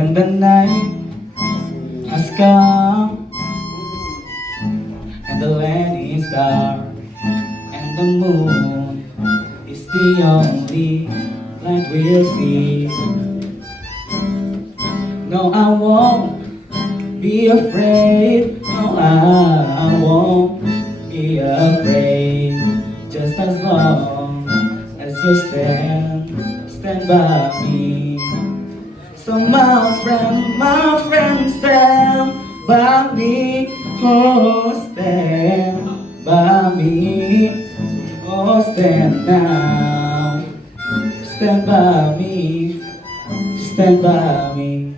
when the night has come and the land is dark and the moon is the only light we'll see. No, I won't be afraid. No, I won't be afraid. Just as long as you stand by me. So my friend, stand by me. Oh, stand by me. Oh, stand now. Stand by me. Stand by me.